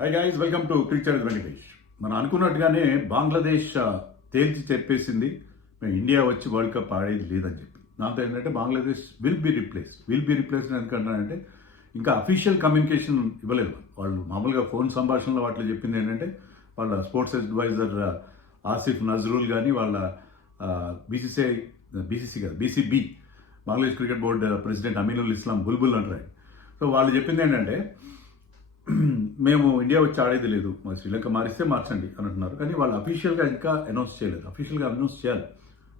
Hi guys, welcome to cricket Venkatesh. మనం అనుకున్నట్టుగానే బంగ్లాదేశ్ తేల్చి చెప్పేసింది మేము ఇండియా వచ్చి వరల్డ్ కప్ ఆడేది లేదని చెప్పి. దాంతో ఏంటంటే బంగ్లాదేశ్ విల్ బి రీప్లేస్డ్ ఎందుకంటారంటే ఇంకా అఫీషియల్ కమ్యూనికేషన్ ఇవ్వలేదు. వాళ్ళు మామూలుగా ఫోన్ సంభాషణలో వాటిలో చెప్పింది ఏంటంటే వాళ్ళ స్పోర్ట్స్ అడ్వైజర్ ఆసిఫ్ నజ్రుల్ కానీ వాళ్ళ BCB Bangladesh cricket board president Aminul Islam Bulbul అంటారు. సో వాళ్ళు చెప్పింది ఏంటంటే మేము ఇండియా వచ్చి ఆడేది లేదు, మా శ్రీలంక మారిస్తే మార్చండి అని అంటున్నారు. కానీ వాళ్ళు అఫీషియల్గా ఇంకా అనౌన్స్ చేయలేదు. అఫీషియల్గా అనౌన్స్ చేయాలి.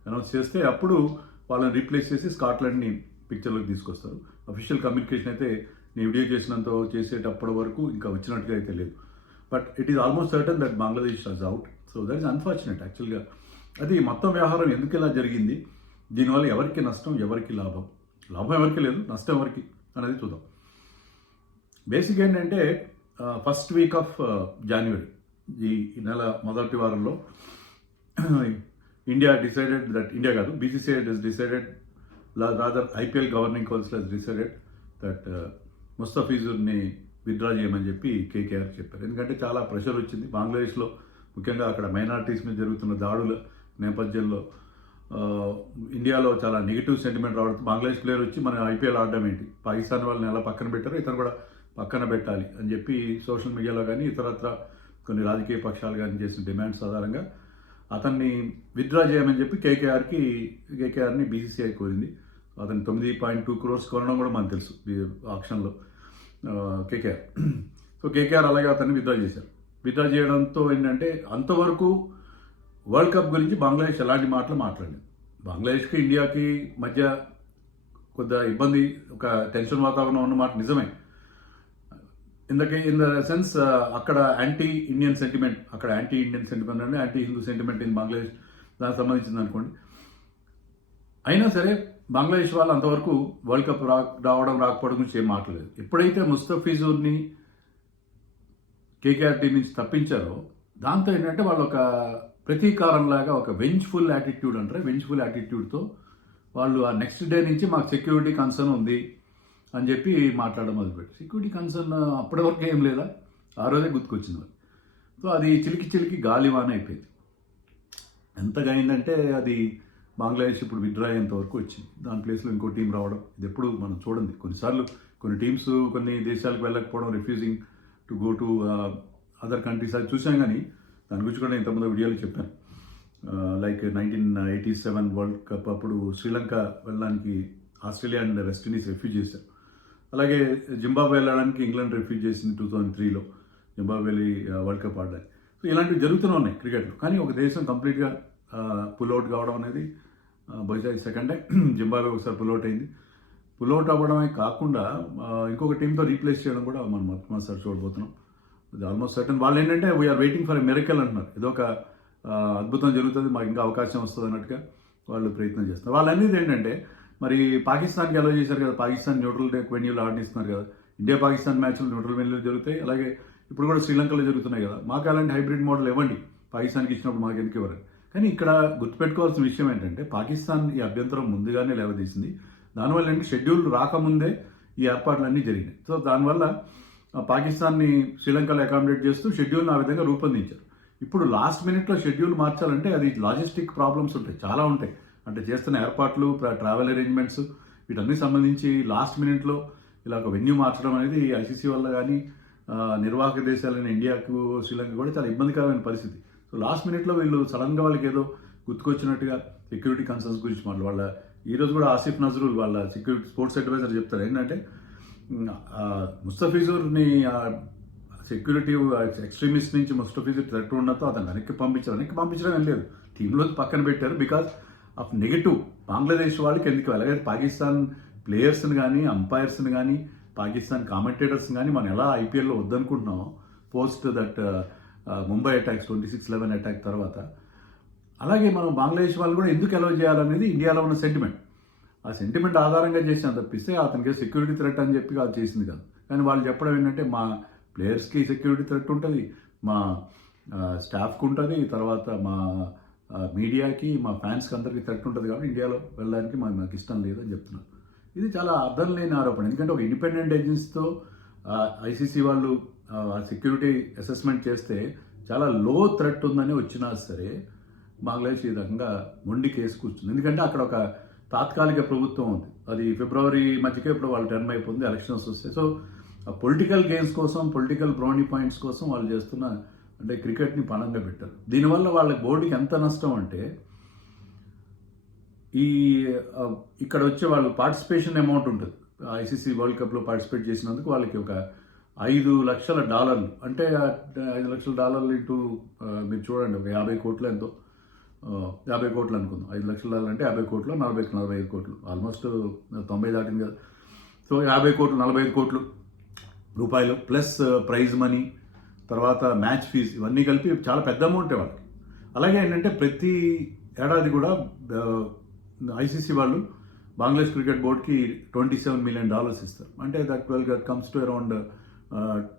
అనౌన్స్ చేస్తే అప్పుడు వాళ్ళని రీప్లేస్ చేసి స్కాట్లాండ్ని పిక్చర్లోకి తీసుకొస్తారు. అఫీషియల్ కమ్యూనికేషన్ అయితే నేను వీడియో చేసేటప్పటి వరకు ఇంకా వచ్చినట్టుగా అయితే లేదు. But it is almost certain that Bangladesh is out. So that is unfortunate. యాక్చువల్గా అది మొత్తం వ్యవహారం ఎందుకు ఇలా జరిగింది, దీనివల్ల ఎవరికి నష్టం ఎవరికి లాభం ఎవరికి లేదు, నష్టం ఎవరికి అనేది చూద్దాం. బేసిక్ ఏంటంటే ఫస్ట్ వీక్ ఆఫ్ జనవరి, ఈ నెల మొదటి వారంలో ఇండియా కాదు, BCCI has decided, rather IPL governing council has decided that ముస్తఫిజుర్ని విత్డ్రా చేయమని చెప్పి కేకేఆర్ చెప్పారు. ఎందుకంటే చాలా ప్రెషర్ వచ్చింది బంగ్లాదేశ్లో, ముఖ్యంగా అక్కడ మైనారిటీస్ మీద జరుగుతున్న దాడుల నేపథ్యంలో ఇండియాలో చాలా నెగిటివ్ సెంటిమెంట్ రావడంతో బంగ్లాదేశ్ ప్లేయర్ వచ్చి మన ఐపీఎల్ ఆడడం ఏంటి, పాకిస్తాన్ వాళ్ళని ఎలా పక్కన పెట్టారో ఇతను కూడా పక్కన పెట్టాలి అని చెప్పి సోషల్ మీడియాలో కానీ ఇతరత్ర కొన్ని రాజకీయ పక్షాలు కానీ చేసిన డిమాండ్స్ ఆధారంగా అతన్ని విత్డ్రా చేయమని చెప్పి కేకేఆర్ని బీసీసీఐ కోరింది. అతను 9.2 crores కొనడం కూడా మనకు తెలుసు ఆక్షన్లో కేకేఆర్. సో కేకేఆర్ అలాగే అతన్ని విత్డ్రా చేశారు. విత్డ్రా చేయడంతో ఏంటంటే అంతవరకు వరల్డ్ కప్ గురించి బంగ్లాదేశ్ ఎలాంటి మాటలు మాట్లాడింది. బంగ్లాదేశ్కి ఇండియాకి మధ్య కొద్దిగా ఇబ్బంది, ఒక టెన్షన్ వాతావరణం ఉన్నమాట నిజమే. ఇన్ ద సెన్స్ అక్కడ యాంటీ ఇండియన్ సెంటిమెంట్ అంటే anti Hindu sentiment in Bangladesh దానికి సంబంధించింది అనుకోండి. అయినా సరే బంగ్లాదేశ్ వాళ్ళు అంతవరకు వరల్డ్ కప్ రాకపోవడం గురించి ఏం మాట్లాడలేదు. ఎప్పుడైతే ముస్తఫిజుర్ని కేకేఆర్ టీం నుంచి తప్పించారో దాంతో ఏంటంటే వాళ్ళు ఒక ప్రతీకారంలాగా ఒక వెంజ్ఫుల్ యాటిట్యూడ్తో వాళ్ళు ఆ నెక్స్ట్ డే నుంచి మాకు సెక్యూరిటీ కన్సర్న్ ఉంది అని చెప్పి మాట్లాడడం మొదలుపెట్టి, సెక్యూరిటీ కన్సర్న్ అప్పటి వరకు ఏం లేదా, ఆ రోజే గుర్తుకొచ్చింది వాళ్ళు. సో అది చిలికి గాలివాన అయిపోయింది. ఎంతగా అయిందంటే అది బంగ్లాదేశ్ ఇప్పుడు విత్డ్రా అయ్యేంత వరకు వచ్చింది. దాని ప్లేస్లో ఇంకో టీం రావడం, ఇది ఎప్పుడు మనం చూడండి. కొన్నిసార్లు కొన్ని టీమ్స్ కొన్ని దేశాలకు వెళ్ళకపోవడం, refusing to go to other countries, అది చూసాం. కానీ దాని గురించి కూడా ఇంతకుముందు వీడియోలో చెప్పాను. లైక్ 1987 వరల్డ్ కప్ అప్పుడు శ్రీలంక వెళ్ళడానికి ఆస్ట్రేలియా అండ్ వెస్టిండీస్ రిఫ్యూజ్ చేశారు. అలాగే జింబాబ్వే వెళ్ళడానికి ఇంగ్లాండ్ రిఫ్యూజ్ చేసింది 2003లో జింబాబ్వే వరల్డ్ కప్ ఆడడానికి. సో ఇలాంటివి జరుగుతూనే ఉన్నాయి క్రికెట్లో. కానీ ఒక దేశం కంప్లీట్గా పుల్అవుట్ కావడం అనేది బహుశా సెకండ్ టైం. జింబాబ్వే ఒకసారి పుల్అవుట్ అయింది. పుల్అవుట్ అవ్వడమే కాకుండా ఇంకొక టీంతో రీప్లేస్ చేయడం కూడా మనం మొట్టమొదటిసారి చూడబోతున్నాం. ఇది ఆల్మోస్ట్ సర్టన్. వాళ్ళు ఏంటంటే we are waiting for a miracle అంటున్నారు. ఏదో ఒక అద్భుతం జరుగుతుంది, మాకు ఇంకా అవకాశం వస్తుంది అన్నట్టుగా వాళ్ళు ప్రయత్నం చేస్తున్నారు. వాళ్ళు అనేది ఏంటంటే మరి పాకిస్తాన్కి అలో చేశారు కదా, పాకిస్తాన్ న్యూట్రల్ వెన్యూలో ఆడిస్తున్నారు కదా, ఇండియా పాకిస్తాన్ మ్యాచ్లు న్యూట్రల్ వెన్యూలు జరుగుతాయి. అలాగే ఇప్పుడు కూడా శ్రీలంకలో జరుగుతున్నాయి కదా, మాకు అలాంటి హైబ్రిడ్ మోడల్ ఇవ్వండి, పాకిస్తాన్కి ఇచ్చినప్పుడు మాకు ఎందుకు ఇవ్వరు. కానీ ఇక్కడ గుర్తుపెట్టుకోవాల్సిన విషయం ఏంటంటే పాకిస్తాన్ ఈ అభ్యంతరం ముందుగానే లేవదీసింది. దానివల్ల ఏంటి, షెడ్యూల్ రాకముందే ఈ ఏర్పాట్లన్నీ జరిగినాయి. సో దానివల్ల పాకిస్తాన్ని శ్రీలంకలో అకామిడేట్ చేస్తూ షెడ్యూల్ని ఆ విధంగా రూపొందించారు. ఇప్పుడు లాస్ట్ మినిట్లో షెడ్యూల్ మార్చాలంటే అది లాజిస్టిక్ ప్రాబ్లమ్స్ ఉంటాయి, చాలా ఉంటాయి. అంటే చేస్తున్న ఏర్పాట్లు, ట్రావెల్ అరేంజ్మెంట్స్, వీటన్నీ సంబంధించి లాస్ట్ మినిట్లో ఇలా ఒక వెన్యూ మార్చడం అనేది ఐసీసీ వల్ల కానీ నిర్వాహక దేశాలైన ఇండియాకు శ్రీలంక కూడా చాలా ఇబ్బందికరమైన పరిస్థితి. సో లాస్ట్ మినిట్లో వీళ్ళు సడన్గా వాళ్ళకి ఏదో గుర్తుకొచ్చినట్టుగా సెక్యూరిటీ కన్సర్న్స్ గురించి వాళ్ళ ఈరోజు కూడా ఆసిఫ్ నజ్రుల్ వాళ్ళ స్పోర్ట్స్ అడ్వైజర్ చెప్తారు ఏంటంటే ముస్తఫిజుర్ని సెక్యూరిటీ ఎక్స్ట్రీమిస్ట్ నుంచి ముస్తఫిజుర్ థ్రెట్ ఉండడంతో అతను వెనక్కి పంపించడం ఏం లేదు, టీంలో పక్కన పెట్టారు. బికాజ్ ఆఫ్ నెగిటివ్ బంగ్లాదేశ్ వాళ్ళకి ఎందుకు. అలాగే పాకిస్తాన్ ప్లేయర్స్ని కానీ అంపైర్స్ని కానీ పాకిస్తాన్ కామెంటేటర్స్ని కానీ మనం ఎలా ఐపీఎల్లో వద్దనుకుంటున్నామో post that Mumbai attacks 26/11 attack తర్వాత, అలాగే మనం బంగ్లాదేశ్ వాళ్ళు కూడా ఎందుకు అలౌ చేయాలనేది ఇండియాలో ఉన్న సెంటిమెంట్. ఆ సెంటిమెంట్ ఆధారంగా చేసిన తప్పిస్తే అతనికి సెక్యూరిటీ థ్రెట్ అని చెప్పి అది చేసింది కాదు. కానీ వాళ్ళు చెప్పడం ఏంటంటే మా ప్లేయర్స్కి సెక్యూరిటీ థ్రెట్ ఉంటుంది, మా స్టాఫ్కి ఉంటుంది, తర్వాత మా మీడియాకి, మా ఫ్యాన్స్కి అందరికీ థ్రెట్ ఉంటుంది, కాబట్టి ఇండియాలో వెళ్ళడానికి మాకు ఇష్టం లేదని చెప్తున్నారు. ఇది చాలా అర్థం లేని ఆరోపణ. ఎందుకంటే ఒక ఇండిపెండెంట్ ఏజెన్సీతో ఐసీసీ వాళ్ళు ఆ సెక్యూరిటీ అసెస్మెంట్ చేస్తే చాలా లో థ్రెట్ ఉందని వచ్చినా సరే బంగ్లాదేశ్ ఈ రకంగా మొండి కేసు కూర్చుంది. ఎందుకంటే అక్కడ ఒక తాత్కాలిక ప్రభుత్వం ఉంది, అది ఫిబ్రవరి మధ్యకే ఇప్పుడు వాళ్ళ టర్మ్ అయిపోతుంది, ఎలక్షన్స్ వస్తాయి. సో పొలిటికల్ గేమ్స్ కోసం, పొలిటికల్ బ్రౌనీ పాయింట్స్ కోసం వాళ్ళు చేస్తున్న అంటే క్రికెట్ని పణంగా పెట్టారు. దీనివల్ల వాళ్ళ బోర్డుకి ఎంత నష్టం అంటే ఈ ఇక్కడ వచ్చే వాళ్ళు పార్టిసిపేషన్ అమౌంట్ ఉంటుంది, ఐసీసీ వరల్డ్ కప్లో పార్టిసిపేట్ చేసినందుకు వాళ్ళకి ఒక $5 లక్షల అంటే $5 లక్షల ఇంటూ మీరు చూడండి, ఒక 50 కోట్లు ఎంతో, 50 కోట్లు అనుకుందాం. $5 లక్షల అంటే 50 కోట్లు, 45 కోట్లు, ఆల్మోస్ట్ 90 దాటింది కదా. సో 50 కోట్లు, 45 కోట్లు రూపాయలు ప్లస్ ప్రైజ్ మనీ, తర్వాత మ్యాచ్ ఫీజు, ఇవన్నీ కలిపి చాలా పెద్ద అమౌంటే వాళ్ళకి. అలాగే ఏంటంటే ప్రతి ఏడాది కూడా ఐసీసీ వాళ్ళు బంగ్లాదేశ్ క్రికెట్ బోర్డ్కి $27 మిలియన్ ఇస్తారు. అంటే that comes to around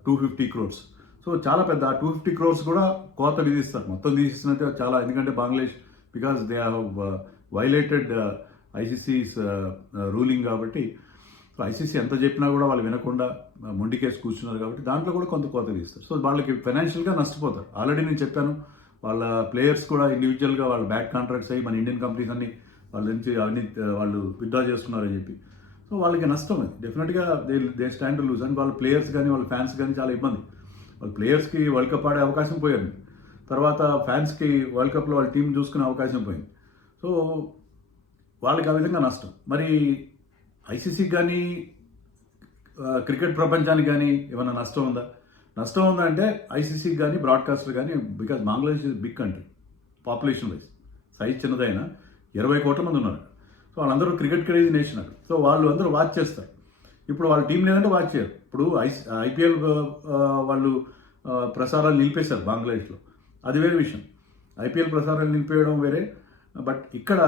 250 crores. So చాలా పెద్ద 250 crores కూడా కోత విధిస్తారు. మొత్తం తీసినట్టే చాలా, ఎందుకంటే Bangladesh because they have violated ICC's ruling కాబట్టి ఐసీసీ ఎంత చెప్పినా కూడా వాళ్ళు వినకుండా మొండి కేసు కూర్చున్నారు కాబట్టి దాంట్లో కూడా కొంత కోత తీస్తారు. సో వాళ్ళకి ఫైనాన్షియల్గా నష్టపోతారు. ఆల్రెడీ నేను చెప్పాను, వాళ్ళ ప్లేయర్స్ కూడా ఇండివిజువల్గా వాళ్ళ బ్యాక్ కాంట్రాక్ట్స్ అయ్యి మన ఇండియన్ కంపెనీస్ అన్ని వాళ్ళ నుంచి అవన్నీ వాళ్ళు విత్డ్రా చేసుకున్నారని చెప్పి. సో వాళ్ళకి నష్టం అది డెఫినెట్గా they stand to lose. And వాళ్ళ ప్లేయర్స్ కానీ వాళ్ళ ఫ్యాన్స్ కానీ చాలా ఇబ్బంది. వాళ్ళ ప్లేయర్స్కి వరల్డ్ కప్ ఆడే అవకాశం పోయింది, తర్వాత ఫ్యాన్స్కి వరల్డ్ కప్లో వాళ్ళ టీం చూసుకునే అవకాశం పోయింది. సో వాళ్ళకి ఆ విధంగా నష్టం. మరి ఐసీసీకి కానీ క్రికెట్ ప్రపంచానికి కానీ ఏమైనా నష్టం ఉందా? నష్టం ఉందా అంటే ఐసీసీకి కానీ బ్రాడ్కాస్టర్ కానీ, because Bangladesh is big country population wise, size చిన్నదైనా 20 కోట్ల మంది ఉన్నారు. సో వాళ్ళందరూ క్రికెట్ క్రేజీ నేషన్ అక్కడ. సో వాళ్ళు అందరూ వాచ్ చేస్తారు. ఇప్పుడు వాళ్ళ టీం లేదంటే వాచ్ చేయరు. ఇప్పుడు ఐపీఎల్ వాళ్ళు ప్రసారాలు నిలిపేశారు బంగ్లాదేశ్లో, అది వేరే విషయం. ఐపీఎల్ ప్రసారాలు నిలిపేయడం వేరే, బట్ ఇక్కడ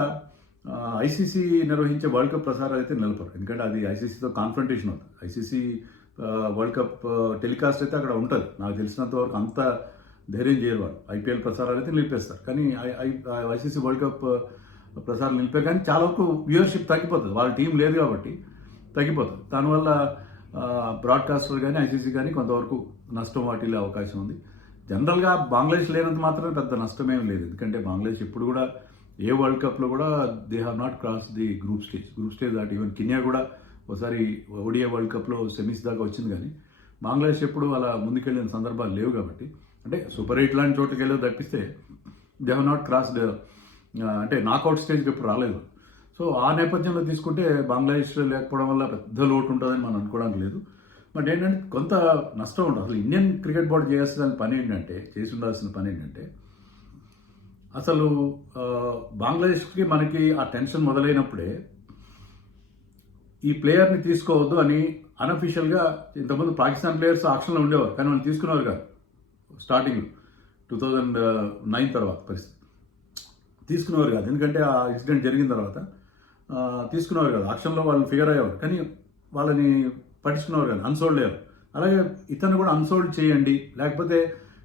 ఐసీసీ నిర్వహించే వరల్డ్ కప్ ప్రసారాలు అయితే నిలపరు, ఎందుకంటే అది ఐసీసీతో కాన్ఫ్రంటేషన్ అవుతుంది. ఐసీసీ వరల్డ్ కప్ టెలికాస్ట్ అయితే అక్కడ ఉంటుంది, నాకు తెలిసినంత వరకు అంత ధైర్యం చేయరు వాళ్ళు. ఐపీఎల్ ప్రసారాలు అయితే నిలిపేస్తారు, కానీ ఐసీసీ వరల్డ్ కప్ ప్రసారాలు నిలిపారు. కానీ చాలా వరకు వ్యూవర్షిప్ తగ్గిపోతుంది, వాళ్ళ టీం లేదు కాబట్టి తగ్గిపోతుంది. దానివల్ల బ్రాడ్కాస్టర్ కానీ ఐసీసీ కానీ కొంతవరకు నష్టం వాటిల్లే అవకాశం ఉంది. జనరల్గా బంగ్లాదేశ్ లేనంత మాత్రమే పెద్ద నష్టమేం లేదు, ఎందుకంటే బంగ్లాదేశ్ ఇప్పుడు కూడా ఏ వరల్డ్ కప్లో కూడా they have not cross the group stage దాటి. ఈవెన్ కెన్యా కూడా ఒకసారి ఓడియా వరల్డ్ కప్లో సెమీస్ దాకా వచ్చింది, కానీ బంగ్లాదేశ్ ఎప్పుడు అలా ముందుకెళ్ళిన సందర్భాలు లేవు. కాబట్టి అంటే సూపర్ 8 లాంటి చోట్లకి వెళ్ళి తప్పిస్తే దే హ్యావ్ నాట్ క్రాస్డ్, అంటే నాకౌట్ స్టేజ్కి ఎప్పుడు రాలేదు. సో ఆ నేపథ్యంలో తీసుకుంటే బంగ్లాదేశ్ లేకపోవడం వల్ల పెద్ద లోటు ఉంటుందని మనం అనుకోవడానికి లేదు. బట్ ఏంటంటే కొంత నష్టం ఉంటుంది. అసలు ఇండియన్ క్రికెట్ బోర్డు చేసి ఉండాల్సిన పని ఏంటంటే అసలు బంగ్లాదేశ్కి మనకి ఆ టెన్షన్ మొదలైనప్పుడే ఈ ప్లేయర్ని తీసుకోవద్దు అని అన్అఫీషియల్గా, ఇంతకుముందు పాకిస్తాన్ ప్లేయర్స్ ఆక్షన్లో ఉండేవారు కానీ వాళ్ళు తీసుకునేవారు కాదు. స్టార్టింగ్ 2009 తర్వాత పరిస్థితి తీసుకునేవారు కాదు, ఎందుకంటే ఆ ఇన్సిడెంట్ జరిగిన తర్వాత తీసుకునేవారు కాదు. ఆక్షన్లో వాళ్ళు ఫిగర్ అయ్యేవారు కానీ వాళ్ళని పట్టించుకునేవారు కాదు, అన్సోల్డ్ అయ్యారు. అలాగే ఇతను కూడా అన్సోల్డ్ చేయండి, లేకపోతే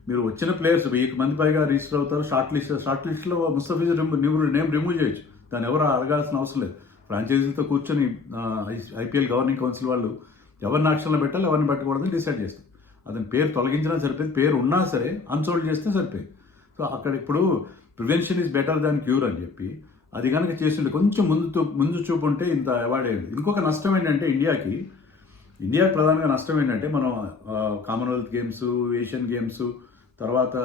మీరు వచ్చిన ప్లేయర్స్ 1000 మంది పైగా రిజిస్టర్ అవుతారు. షార్ట్ లిస్ట్లో ముస్తఫిజ్ నేమ్ రిమూవ్ చేయొచ్చు, దాన్ని ఎవరు అడగాల్సిన అవసరం లేదు. ఫ్రాంచైజీతో కూర్చొని ఐపీఎల్ గవర్నింగ్ కౌన్సిల్ వాళ్ళు ఎవరిని ఆక్షన్లో పెట్టాలి, ఎవరిని పెట్టకూడదని డిసైడ్ చేస్తారు. అతని పేరు తొలగించినా సరిపోయింది, పేరు ఉన్నా సరే అన్సోల్డ్ చేస్తే సరిపోయింది. సో అక్కడ ఇప్పుడు prevention is better than cure అని చెప్పి అది కనుక చేస్తుంటే కొంచెం ముందు చూపు ఉంటే ఇంత అవాయిడ్ అయ్యేది. ఇంకొక నష్టం ఏంటంటే ఇండియాకి ప్రధానంగా నష్టం ఏంటంటే మనం కామన్వెల్త్ గేమ్స్, ఏషియన్ గేమ్స్, తర్వాత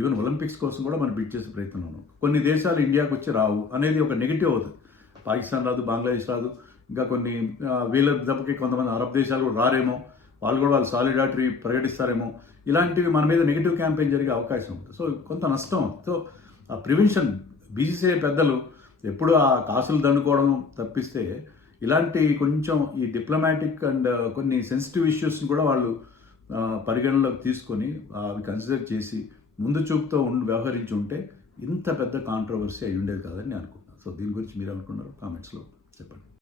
ఈవెన్ ఒలింపిక్స్ కోసం కూడా మనం బిడ్ చేసే ప్రయత్నం ఉన్నాం. కొన్ని దేశాలు ఇండియాకి వచ్చి రావు అనేది ఒక నెగిటివ్ అవుతుంది. పాకిస్తాన్ రాదు, బంగ్లాదేశ్ రాదు, ఇంకా కొన్ని వీళ్ళ దెబ్బకి కొంతమంది అరబ్ దేశాలు కూడా రారేమో, వాళ్ళు సాలిడారిటీ ప్రకటిస్తారేమో, ఇలాంటివి మన మీద నెగిటివ్ క్యాంపెయిన్ జరిగే అవకాశం ఉంటుంది. సో కొంత నష్టం. సో ఆ ప్రివెన్షన్ బీసీసీఐ పెద్దలు ఎప్పుడు ఆ కాసులు దండుకోవడం తప్పిస్తే ఇలాంటి కొంచెం ఈ డిప్లొమాటిక్ అండ్ కొన్ని సెన్సిటివ్ ఇష్యూస్ని కూడా వాళ్ళు పరిగణలోకి తీసుకొని అవి కన్సిడర్ చేసి ముందు చూపుతో వ్యవహరించి ఉంటే ఇంత పెద్ద కాంట్రవర్సీ అయి ఉండేది కాదని నేను అనుకుంటున్నాను. సో దీని గురించి మీరు అనుకున్నారు కామెంట్స్లో చెప్పండి.